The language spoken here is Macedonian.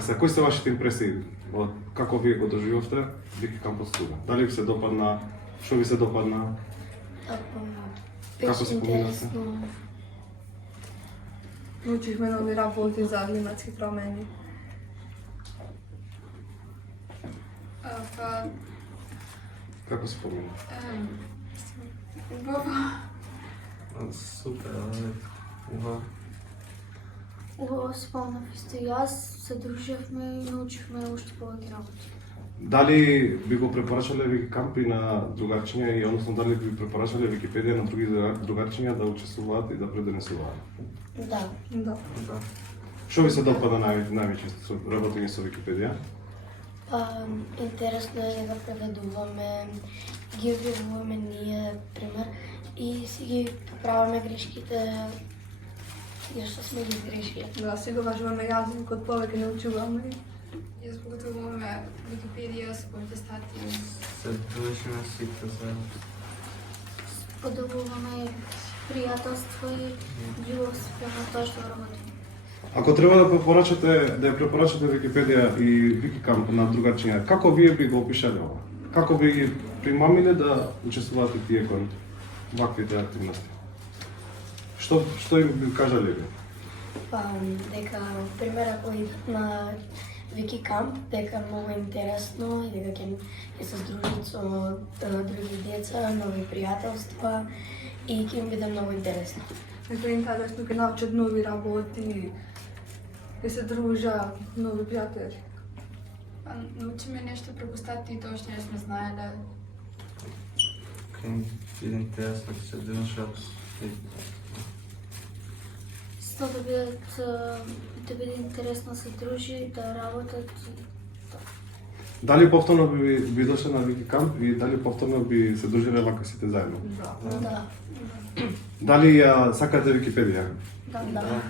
се, кои се вашите импресии? Како вие го доживовте Викикампот студент? Дали ви се допадна? Што ви се допадна? Како се поминате? Научихме нови работи за климатски промени. Како се помина? Супер, убаво. Убаво се спомнав исто и јас, се дружевме и научихме уште повеќе работи. Дали би го препорачале Викикамп и на другарчиња и односно дали би препорачале Википедија на други другарчиња да учествуваат и да предонесуваат? Да. Да. Да. Што ви се допада највеќе со работење со Википедија? Интересно е да преведуваме, ги објавуваме ние, пример, и си ги правиме грешките, ја што сме ги грешили. Да, си го важуваме јазикот, повеќе научуваме. Јас подготвуваме Википедија со повеќе статии. Се дружиме сите заедно. Подобуваме пријателство и љубовство на тоа што работиме. Ако треба да ја препорачате Википедија и Викикамп на другарчиња, како вие би го опишале ова? Како би ги примамиле да учествувате тие кон ваквите активности? Што им би кажале ви? Дека, пример, ако идат на Викикамп, дека многу интересно и дека ќе се здружат со други деца, нови пријателства и ќе им биде многу интересно. Дека е интересно, ќе научат нови работи, ќе се дружат, нови пријатели. Научиме нешто преку статии, тоа што не сме знаеле. Кај биде интересно ќе се дружат. Со да биде интересно се дружи, да работат. Дали повторно би дошле на Викикамп и дали повторно би се дружиле вака сите заедно? Да. Да. Дали ја сакате Википедија? Да.